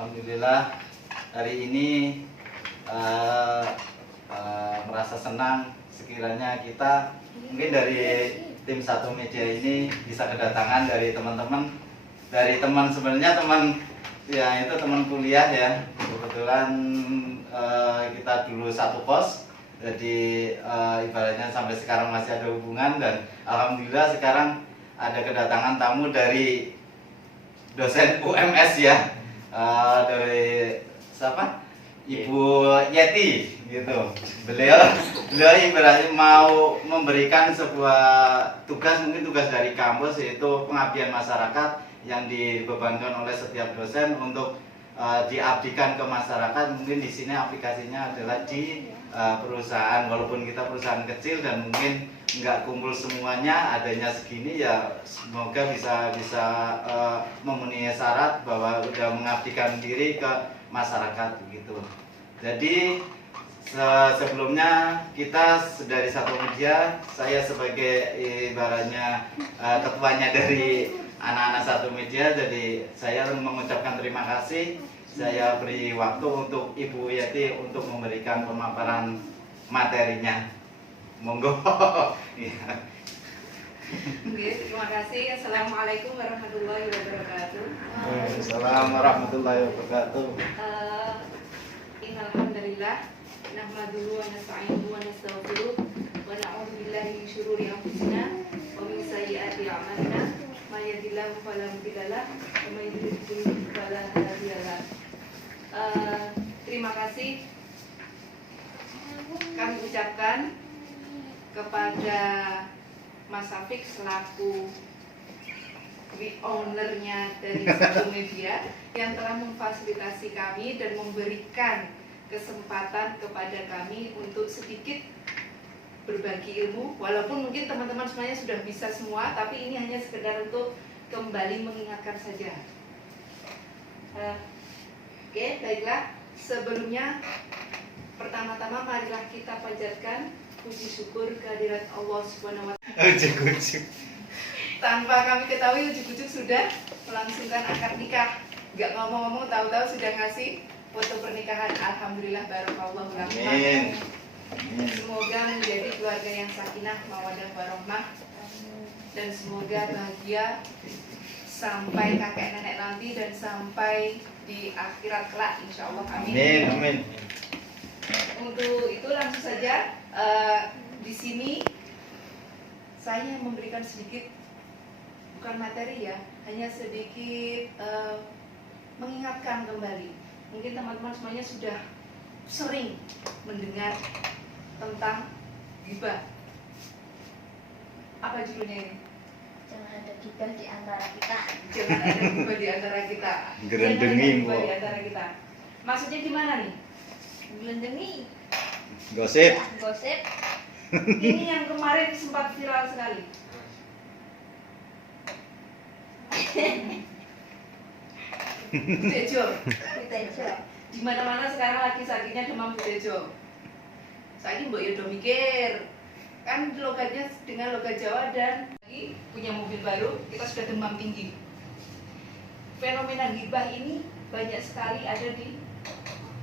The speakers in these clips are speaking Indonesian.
Alhamdulillah hari ini merasa senang sekiranya kita mungkin dari tim Satu Media ini bisa kedatangan dari teman-teman, dari teman sebenarnya teman ya itu teman kuliah ya, kebetulan kita dulu satu kos, jadi ibaratnya sampai sekarang masih ada hubungan, dan alhamdulillah sekarang ada kedatangan tamu dari dosen UMS ya, dari siapa? Ibu Yeti gitu. Beliau ibaratnya mau memberikan sebuah tugas, mungkin tugas dari kampus, yaitu pengabdian masyarakat yang dibebankan oleh setiap dosen untuk diabdikan ke masyarakat. Mungkin di sini aplikasinya adalah di perusahaan, walaupun kita perusahaan kecil dan mungkin nggak kumpul semuanya, adanya segini ya semoga bisa memenuhi syarat bahwa udah mengabdikan diri ke masyarakat begitu. Jadi sebelumnya kita dari Satu Media, saya sebagai ibaratnya ketuanya dari anak-anak Satu Media, jadi saya mengucapkan terima kasih. Saya beri waktu untuk Ibu Yeti untuk memberikan pemaparan materinya. Monggo. Terima kasih. Assalamualaikum warahmatullahi wabarakatuh. Waalaikumsalam warahmatullahi wabarakatuh. Innalhamdulillah nahmaduhu wa nasta'inuhu wa nastaghfiruh wa na'udzu billahi min syururi anfusina wa min sayyiati a'malina. May yahdihillahu fala mudilla lahu wa may yudlil fala hadiya lahu. Terima kasih kami ucapkan kepada Mas Safik selaku ownernya dari Satu Media yang telah memfasilitasi kami dan memberikan kesempatan kepada kami untuk sedikit berbagi ilmu, walaupun mungkin teman-teman semuanya sudah bisa semua, tapi ini hanya sekedar untuk kembali mengingatkan saja. Oke, baiklah. Sebelumnya, pertama-tama marilah kita panjatkan puji syukur kehadirat Allah Subhanahu wa Ta'ala. Ujuk-ujuk. Tanpa kami ketahui, ujuk-ujuk sudah melangsungkan akad nikah. Nggak ngomong-ngomong, tahu-tahu sudah ngasih foto pernikahan. Alhamdulillah, barakallahu lakum. Amin. Semoga menjadi keluarga yang sakinah, mawaddah warahmah, dan semoga bahagia sampai kakek nenek nanti dan sampai di akhirat kelak, insya Allah. Amin. Amin. Amin. Untuk itu langsung saja di sini saya memberikan sedikit, bukan materi ya, hanya sedikit mengingatkan kembali. Mungkin teman-teman semuanya sudah sering mendengar tentang ghibah. Apa judulnya ini? Jangan ada ghibah di antara kita. Jangan ada ghibah di antara kita. Gerendengin, Jangan ada ghibah di antara kita. Maksudnya gimana nih? Gelendengi, Gosip. gosip. Ini yang kemarin sempat viral sekali. Budejo. Budejo. Di mana-mana sekarang lagi sakitnya demam budejo. Saya mbok yo do mikir. Kan logatnya dengan logat Jawa, dan lagi punya mobil baru, kita sudah demam tinggi. Fenomena ghibah ini banyak sekali ada di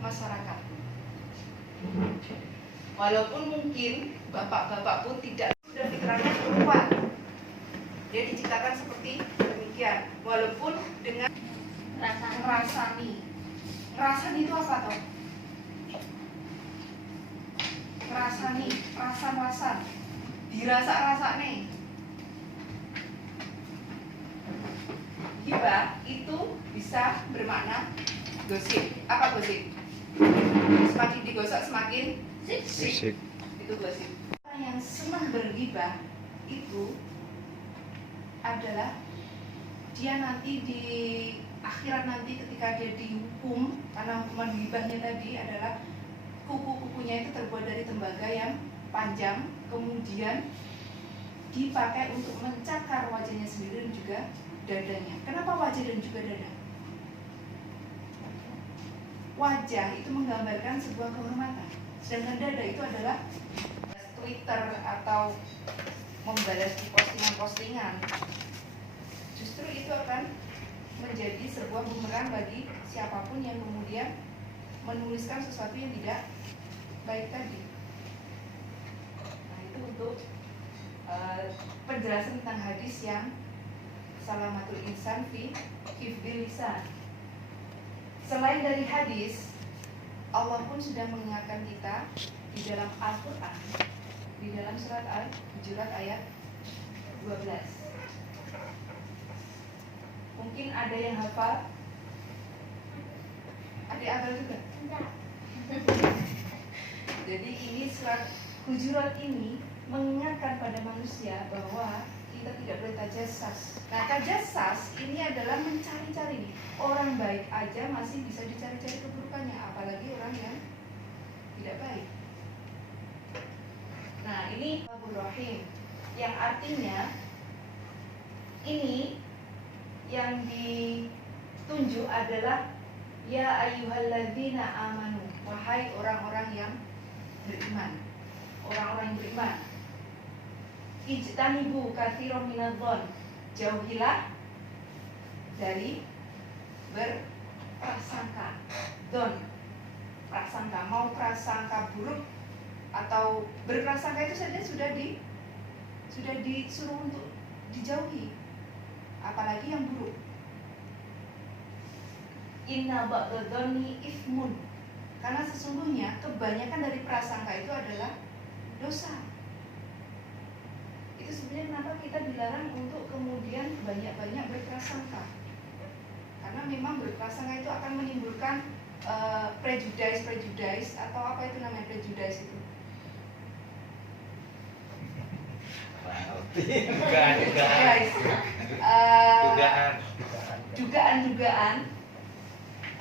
masyarakat. Walaupun mungkin bapak-bapak pun tidak, sudah fitrahnya kuat. Dia diciptakan seperti demikian. Walaupun dengan ngerasani. Ngerasani itu apa toh? Ngerasani, rasa-rasa. Dirasa-rasa nih. Ghibah itu bisa bermakna gosip. Apa gosip? Semakin digosok semakin sik. Itu gosip. Orang yang senang berghibah itu adalah dia nanti di akhirat nanti ketika dia dihukum, karena hukuman ghibahnya tadi adalah kuku-kukunya itu terbuat dari tembaga yang panjang, kemudian dipakai untuk mencakar wajahnya sendiri dan juga dadanya. Kenapa wajah dan juga dada? Wajah itu menggambarkan sebuah kehormatan, sedangkan dada itu adalah Twitter atau membalas di postingan-postingan. Justru itu akan menjadi sebuah bumerang bagi siapapun yang kemudian menuliskan sesuatu yang tidak baik tadi. Nah, itu untuk penjelasan tentang hadis yang salamatul insan fi hifdzil lisan. Selain dari hadis, Allah pun sudah mengingatkan kita di dalam Al-Quran, di dalam surat Al-Hujurat ayat 12. Mungkin ada yang hafal? Ada hafal juga? Enggak. Jadi ini surat Hujurat ini mengingatkan pada manusia bahwa kita tidak boleh tajassas. Nah, tajassas ini adalah mencari-cari nih. Orang baik aja masih bisa dicari-cari keburukannya, apalagi orang yang tidak baik. Nah, ini Rahim yang artinya ini yang ditunjuk adalah ya ayyuhalladzina amanu, wahai orang-orang yang beriman. Orang-orang yang beriman. Ijtanibu katsiran minadh-dhon, jauhilah dari berprasangka. Don, prasangka, mau prasangka buruk atau berprasangka itu saja sudah disuruh untuk dijauhi, apalagi yang buruk. Inna ba'dadh-dhonni ithmun, karena sesungguhnya kebanyakan dari prasangka itu adalah dosa. Itu sebenarnya kenapa kita dilarang untuk kemudian banyak-banyak berprasangka, karena memang berprasangka itu akan menimbulkan prejudice atau apa itu namanya prejudice itu? Dugaan-dugaan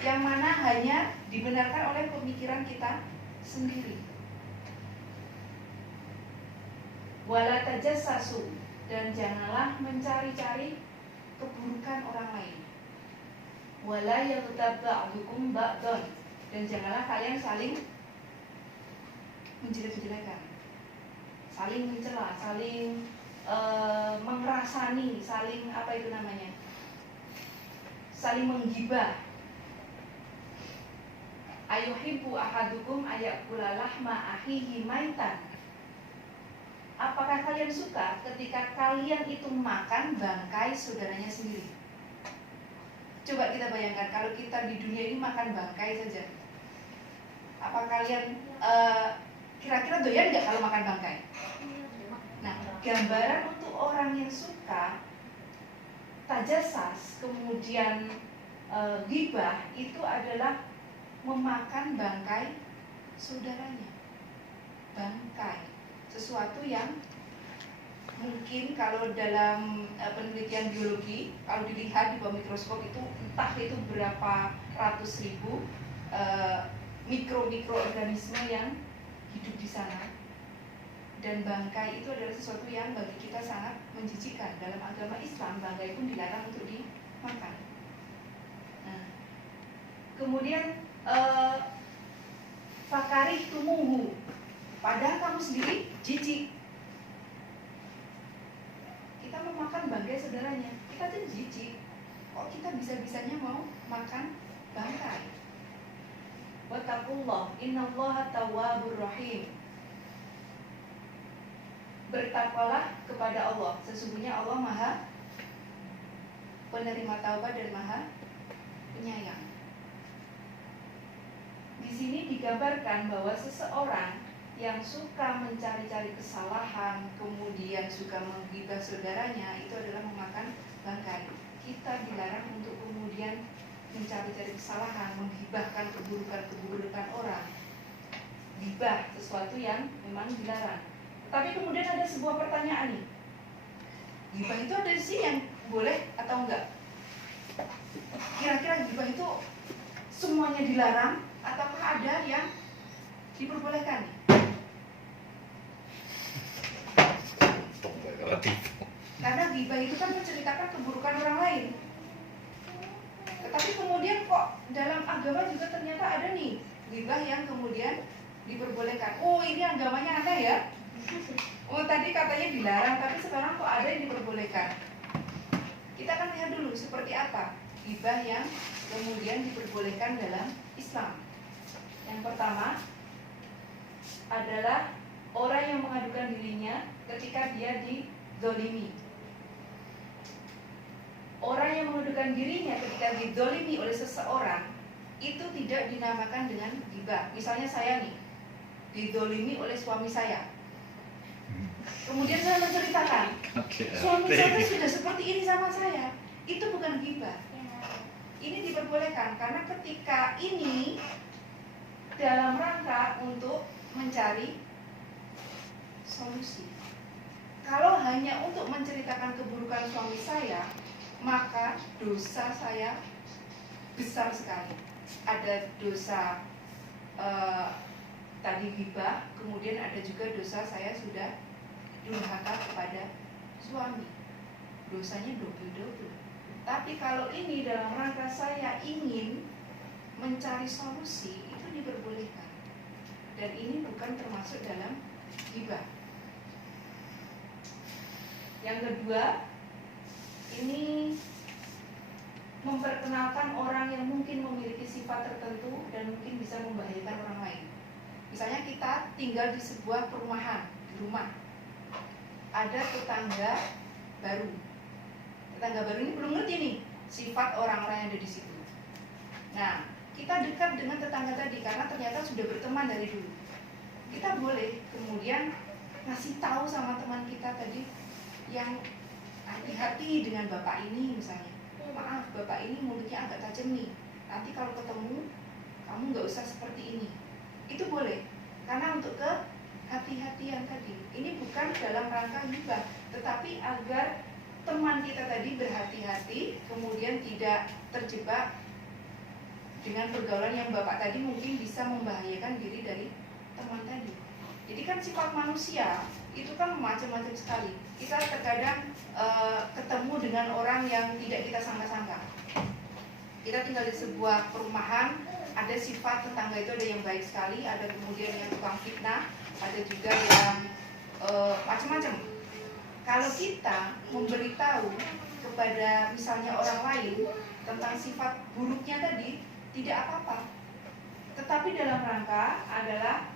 yang mana hanya dibenarkan oleh pemikiran kita sendiri. Wala tajassasu, dan janganlah mencari-cari keburukan orang lain. Wala yaghtab ba'dukum ba'dhan, dan janganlah kalian saling menjelek-jelekan, saling mencela, saling mengrasani, saling apa itu namanya? Saling menggibah. Ayuhibbu ahadukum ayakula lahma akhihi maitan. Apakah kalian suka ketika kalian itu makan bangkai saudaranya sendiri? Coba kita bayangkan kalau kita di dunia ini makan bangkai saja. Apa kalian kira-kira doyan nggak kalau makan bangkai? Nah, gambaran untuk orang yang suka tajassas kemudian ghibah itu adalah memakan bangkai saudaranya. Bangkai, sesuatu yang mungkin kalau dalam penelitian biologi, kalau dilihat di bawah mikroskop itu entah itu berapa ratus ribu mikroorganisme yang hidup di sana. Dan bangkai itu adalah sesuatu yang bagi kita sangat menjijikkan. Dalam agama Islam, bangkai pun dilarang untuk dimakan. Nah, kemudian fakarih tumuhu, padahal kamu sendiri jijik. Kita mau makan bangkai saudaranya, kita tuh jijik. Kok kita bisa-bisanya mau makan bangkai? Wattaqullah, innallaha tawwabur rahim. Bertakwalah kepada Allah, sesungguhnya Allah Maha penerima taubat dan Maha penyayang. Di sini digambarkan bahwa seseorang yang suka mencari-cari kesalahan, kemudian suka menggibah saudaranya, itu adalah memakan bangkai. Kita dilarang untuk kemudian mencari-cari kesalahan, menggibahkan keburukan-keburukan orang. Gibah sesuatu yang memang dilarang. Tapi kemudian ada sebuah pertanyaan nih. Gibah itu ada sih yang boleh atau enggak? Kira-kira gibah itu semuanya dilarang ataukah ada yang diperbolehkan nih? Karena gibah itu kan menceritakan keburukan orang lain. Tetapi kemudian kok dalam agama juga ternyata ada nih gibah yang kemudian diperbolehkan. Oh, ini agamanya aneh ya. Oh, tadi katanya dilarang, tapi sekarang kok ada yang diperbolehkan. Kita akan lihat dulu seperti apa ghibah yang kemudian diperbolehkan dalam Islam. Yang pertama adalah orang yang mengadukan dirinya ketika dia dizolimi. Orang yang mengadukan dirinya ketika dizolimi oleh seseorang itu tidak dinamakan dengan ghibah. Misalnya saya nih dizolimi oleh suami saya, kemudian saya menceritakan suami saya sudah seperti ini sama saya, itu bukan ghibah. Ini diperbolehkan karena ketika ini dalam rangka untuk mencari solusi. Kalau hanya untuk menceritakan keburukan suami saya, maka dosa saya besar sekali. Ada dosa tadi ghibah, kemudian ada juga dosa saya sudah durhaka kepada suami. Dosanya double-double. Tapi kalau ini dalam rangka saya ingin mencari solusi, itu diperbolehkan. Dan ini bukan termasuk dalam ghibah. Yang kedua, ini memperkenalkan orang yang mungkin memiliki sifat tertentu dan mungkin bisa membahayakan orang lain. Misalnya kita tinggal di sebuah perumahan, di rumah. Ada tetangga baru. Tetangga baru ini belum ngerti nih sifat orang-orang yang ada di situ. Nah, kita dekat dengan tetangga tadi karena ternyata sudah berteman dari dulu. Kita boleh kemudian ngasih tahu sama teman kita tadi yang hati-hati dengan bapak ini misalnya. Maaf, bapak ini mulutnya agak tajam nih. Nanti kalau ketemu, kamu nggak usah seperti ini. Itu boleh, karena untuk kehati-hatian tadi. Ini bukan dalam rangka ghibah, tetapi agar teman kita tadi berhati-hati, kemudian tidak terjebak dengan pergaulan yang bapak tadi mungkin bisa membahayakan diri dari teman tadi. Jadi kan sifat manusia itu kan macam-macam sekali. Kita terkadang ketemu dengan orang yang tidak kita sangka-sangka. Kita tinggal di sebuah perumahan, ada sifat tetangga itu ada yang baik sekali, ada kemudian yang tukang fitnah, ada juga yang macam-macam. Kalau kita memberitahu kepada misalnya orang lain tentang sifat buruknya tadi, tidak apa-apa. Tetapi dalam rangka adalah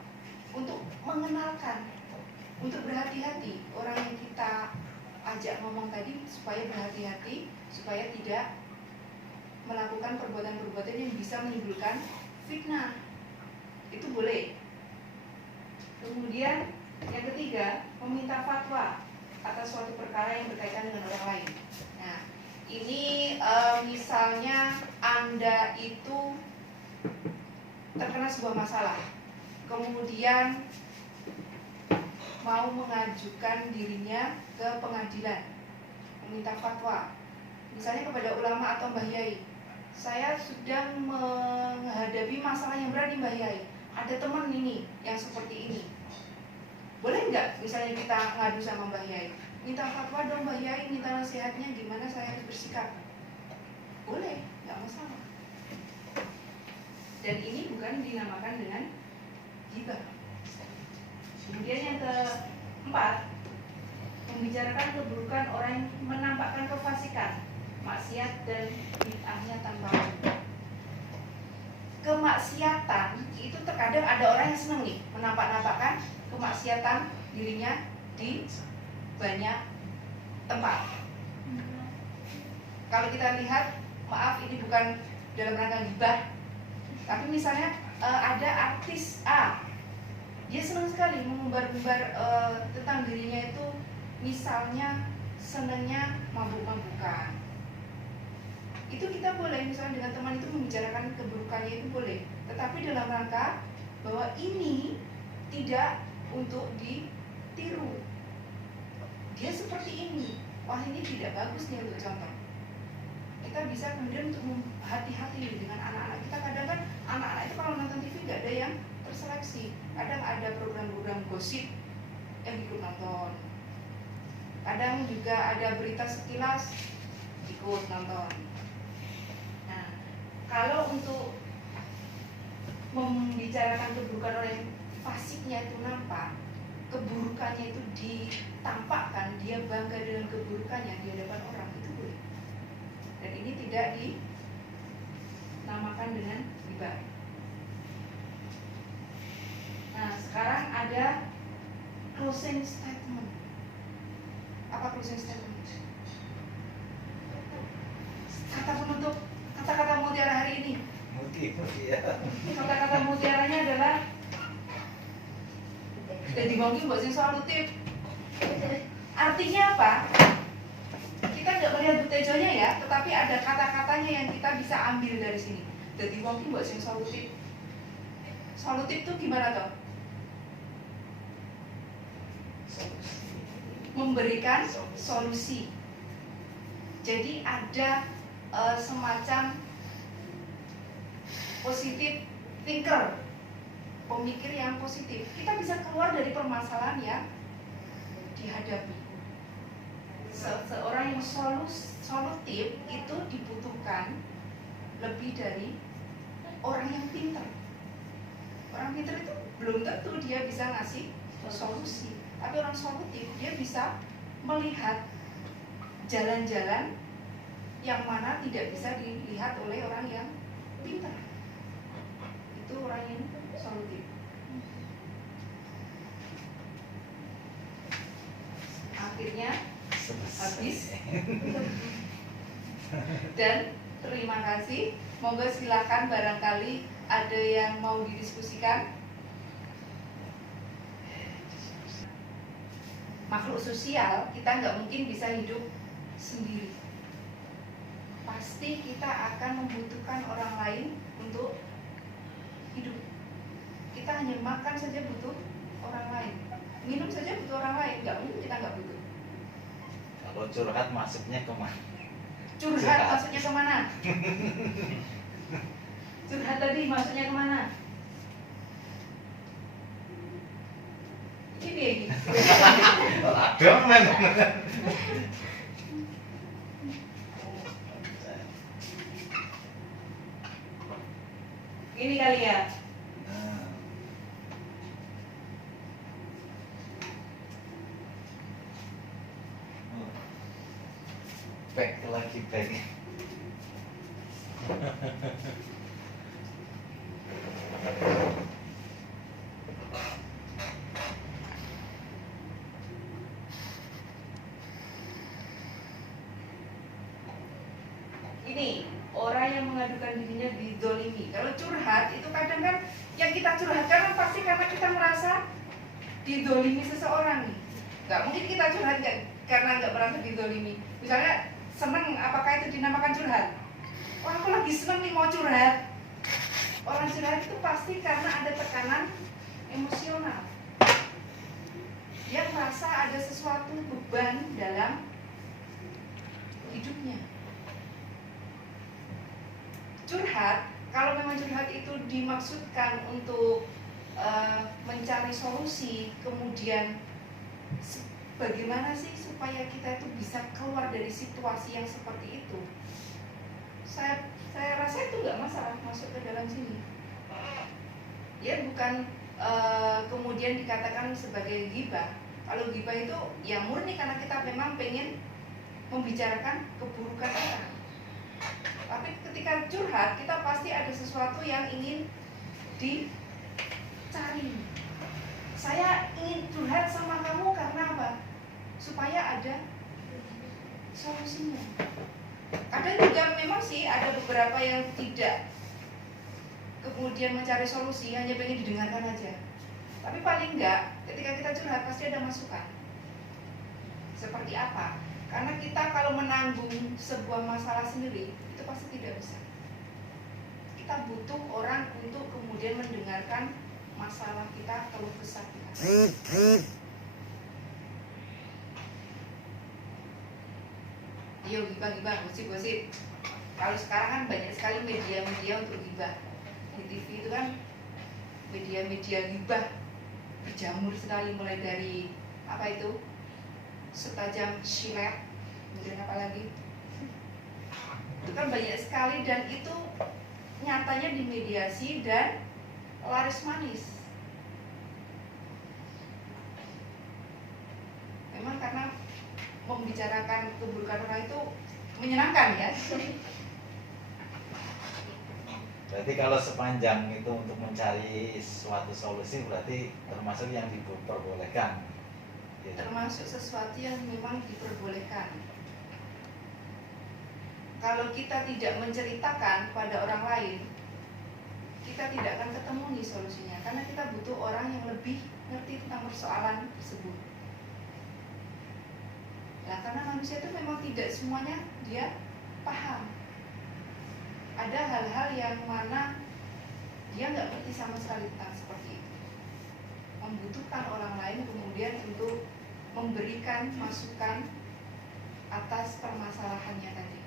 untuk mengenalkan, untuk berhati-hati orang yang kita ajak ngomong tadi supaya berhati-hati, supaya tidak melakukan perbuatan-perbuatan yang bisa menimbulkan fitnah. Itu boleh. Kemudian yang ketiga, meminta fatwa atas suatu perkara yang berkaitan dengan orang lain. Nah, ini misalnya Anda itu terkena sebuah masalah, kemudian mau mengajukan dirinya ke pengadilan, meminta fatwa, misalnya kepada ulama atau Mbah Yai. Saya sedang menghadapi masalah yang berat nih Mbah Yai. Ada teman ini yang seperti ini. Boleh nggak misalnya kita ngadu sama Mbah Yai? Minta fatwa dong Mbah Yai, minta nasihatnya gimana saya harus bersikap. Boleh, nggak masalah. Dan ini bukan dinamakan dengan ghibah. Kemudian yang keempat, membicarakan keburukan orang yang menampakkan kefasikan, maksiat dan bid'ahnya tanpa hujah. Kemaksiatan itu terkadang ada orang yang senang nih menampak-nampakkan kemaksiatan dirinya di banyak tempat. Kalau kita lihat, maaf ini bukan dalam rangka ghibah, tapi misalnya ada artis A, dia senang sekali mengumbar-umbar tentang dirinya itu, misalnya senangnya mabuk-mabukan. Itu kita boleh misalnya dengan teman itu membicarakan keburukannya, itu boleh. Tetapi dalam rangka bahwa ini tidak untuk ditiru. Dia seperti ini, wah ini tidak bagus nih untuk contoh. Kita bisa kemudian untuk hati-hati dengan anak-anak kita. Kadang kan anak-anak itu kalau nonton TV nggak ada yang terseleksi. Kadang ada program-program gosip yang ikut nonton. Kadang juga ada berita sekilas ikut nonton. Nah, kalau untuk membicarakan keburukan orang yang fasiknya itu nampak, keburukannya itu ditampakkan, dia bangga dengan keburukannya di hadapan orang, itu boleh. Dan ini tidak berkaitan dengan ghibah. Nah, sekarang ada closing statement. Apa closing statement? Kata penutup, kata-kata mutiara hari ini. ya. Kata-kata mutiaranya adalah jadi mungkin buat sing solutif. Artinya apa? Kita nggak melihat butejonya ya, tetapi ada kata-katanya yang kita bisa ambil dari sini. Jadi mungkin buat sing solutif. Solutif tuh gimana toh? Memberikan solusi. Jadi ada semacam positif thinker, pemikir yang positif. Kita bisa keluar dari permasalahan yang dihadapi. Seorang yang solutif itu dibutuhkan lebih dari orang yang pintar. Orang pintar itu belum tentu dia bisa ngasih solusi, tapi orang solutif dia bisa melihat jalan-jalan yang mana tidak bisa dilihat oleh orang yang pintar. Itu orang yang solutif. Akhirnya habis. Dan terima kasih. Monggo silakan, barangkali ada yang mau didiskusikan. Makhluk sosial, kita nggak mungkin bisa hidup sendiri. Pasti kita akan membutuhkan orang lain untuk hidup. Kita hanya makan saja butuh orang lain, minum saja butuh orang lain, nggak mungkin kita nggak butuh. Kalau curhat masuknya kemana? Curhat maksudnya kemana? Curhat tadi maksudnya kemana? Ini ya gitu. Ada memang. Ini kali ya. Back lagi back. Ini orang yang mengadukan dirinya didolimi. Kalau curhat itu kadang kan yang kita curhatkan kan pasti karena kita merasa didolimi seseorang nih. Nggak mungkin kita curhat karena nggak merasa didolimi. Misalnya seneng, apakah itu dinamakan curhat? Oh, aku lagi seneng nih mau curhat. Orang curhat itu pasti karena ada tekanan emosional. Dia merasa ada sesuatu beban dalam hidupnya. Curhat, kalau memang curhat itu dimaksudkan untuk mencari solusi, kemudian bagaimana sih supaya kita itu bisa keluar dari situasi yang seperti itu? Saya rasa itu nggak masalah masuk ke dalam sini. Ya bukan kemudian dikatakan sebagai ghibah. Kalau ghibah itu ya murni karena kita memang pengen membicarakan keburukan orang. Tapi ketika curhat, kita pasti ada sesuatu yang ingin dicari. Saya ingin curhat sama kamu karena apa? Supaya ada solusinya. Kadang juga memang sih ada beberapa yang tidak kemudian mencari solusi, hanya pengen didengarkan aja. Tapi paling enggak, ketika kita curhat pasti ada masukan. Seperti apa? Karena kita kalau menanggung sebuah masalah sendiri, itu pasti tidak bisa. Kita butuh orang untuk kemudian mendengarkan masalah kita, keluh kesah kita. Ayo ghibah, gosip. Kalau sekarang kan banyak sekali media-media untuk ghibah. Di TV itu kan media-media ghibah berjamur sekali, mulai dari apa itu? Setajam silet, kemudian apa lagi? Itu kan banyak sekali dan itu nyatanya dimediasi dan laris manis. Memang karena membicarakan keburukan orang itu menyenangkan ya. Berarti kalau sepanjang itu untuk mencari suatu solusi berarti termasuk yang diperbolehkan. Gitu. Termasuk sesuatu yang memang diperbolehkan. Kalau kita tidak menceritakan pada orang lain, kita tidak akan ketemu nih solusinya, karena kita butuh orang yang lebih ngerti tentang persoalan tersebut. Nah, karena manusia itu memang tidak semuanya dia paham. Ada hal-hal yang mana dia nggak ngerti sama sekali tentang seperti itu. Membutuhkan orang lain kemudian untuk memberikan masukan atas permasalahannya tadi.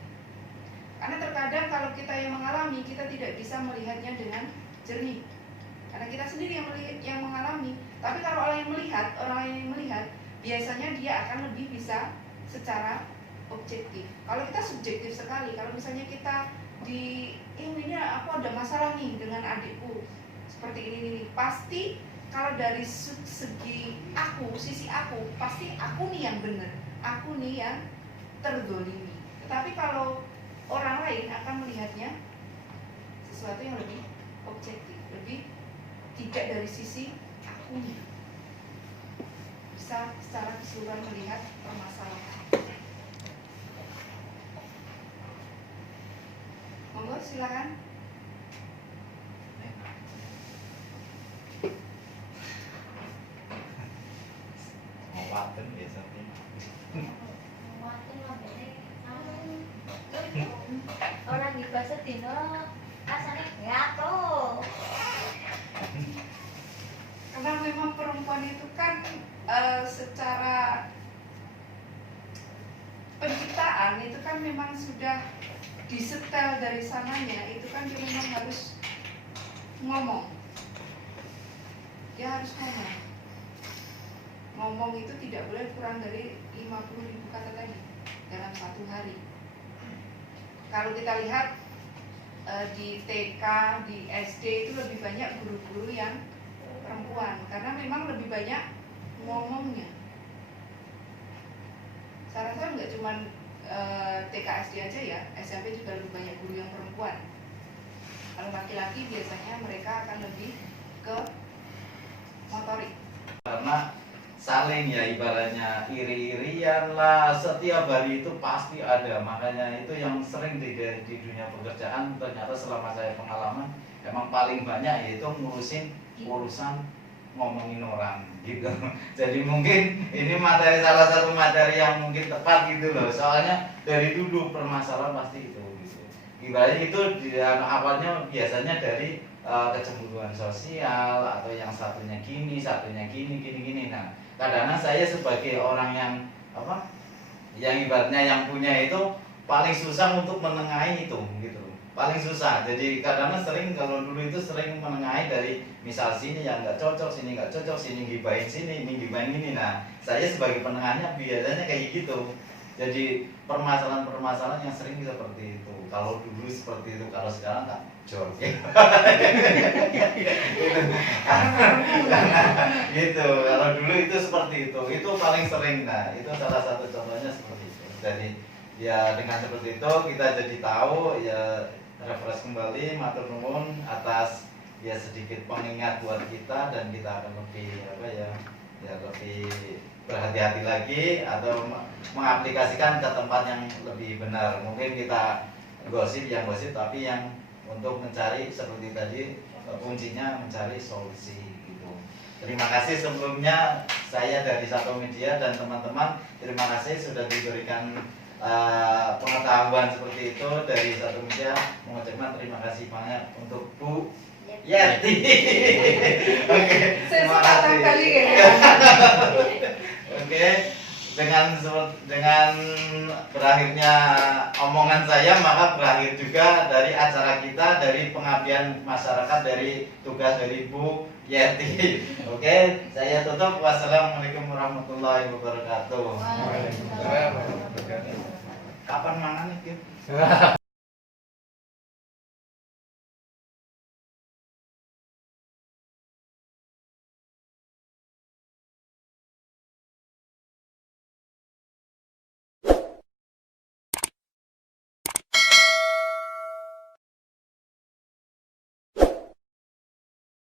Karena terkadang kalau kita yang mengalami, kita tidak bisa melihatnya dengan jernih. Karena kita sendiri yang mengalami. Tapi kalau orang lain yang melihat, biasanya dia akan lebih bisa secara objektif. Kalau kita subjektif sekali, kalau misalnya kita ini aku ada masalah nih dengan adikku seperti ini, pasti kalau dari segi sisi aku, pasti aku nih yang benar, aku nih yang terzolimi. Tetapi kalau orang lain akan melihatnya sesuatu yang lebih objektif, lebih tidak dari sisi akunya, bisa secara keseluruhan melihat permasalahan. Monggo silakan. Waten biasanya. Orang di bahasa dino rasanya gato. Karena memang perempuan itu kan secara penciptaan itu kan memang sudah disetel dari sananya, itu kan dia memang harus ngomong. Dia harus ngomong. Ngomong itu tidak boleh kurang dari 50.000 kata tadi dalam satu hari. Kalau kita lihat di TK, di SD itu lebih banyak guru-guru yang perempuan, karena memang lebih banyak ngomongnya. Saya rasa nggak cuma TK SD aja ya, SMP juga lebih banyak guru yang perempuan. Kalau laki-laki biasanya mereka akan lebih ke motorik. Karena saling ya ibaratnya iri-irian lah, setiap hari itu pasti ada. Makanya itu yang sering di dunia pekerjaan, ternyata selama saya pengalaman emang paling banyak yaitu ngurusin urusan ngomongin orang gitu. Jadi mungkin ini salah satu materi yang mungkin tepat gitu loh, soalnya dari dulu permasalahan pasti itu gitu. Ibaratnya itu awalnya biasanya dari kecemburuan sosial, atau yang satunya gini gini. Nah, kadang-kadang saya sebagai orang yang yang ibaratnya yang punya itu paling susah untuk menengahi itu gitu, paling susah. Jadi kadang-kadang sering, kalau dulu itu sering menengahi dari misal sini yang nggak cocok, sini nggak cocok, sini gibahin sini, ini gibahin ini. Nah, saya sebagai penengahnya biasanya kayak gitu. Jadi permasalahan-permasalahan yang sering seperti itu. Kalau dulu seperti itu, kalau sekarang tak jor. Gitu. Kalau dulu itu seperti itu paling sering. Nah, itu salah satu contohnya seperti itu. Jadi ya dengan seperti itu kita jadi tahu ya, refresh kembali, matur nuwun atas ya sedikit pengingat buat kita, dan kita akan lebih lebih berhati-hati lagi atau mengaplikasikan ke tempat yang lebih benar. Mungkin kita gosip tapi yang untuk mencari seperti tadi, kuncinya mencari solusi gitu. Terima kasih sebelumnya saya dari Satu Media dan teman-teman, terima kasih sudah diberikan pengetahuan seperti itu dari Satu Media. Mengucapkan terima kasih banyak untuk Bu Yeti. Oke, terima kasih. Oke, dengan berakhirnya omongan saya, maka berakhir juga dari acara kita, dari pengabdian masyarakat, dari tugas dari Bu Yeti. Oke, saya tutup. Wassalamualaikum warahmatullahi wabarakatuh. Waalaikumsalam. Kapan mangan itu?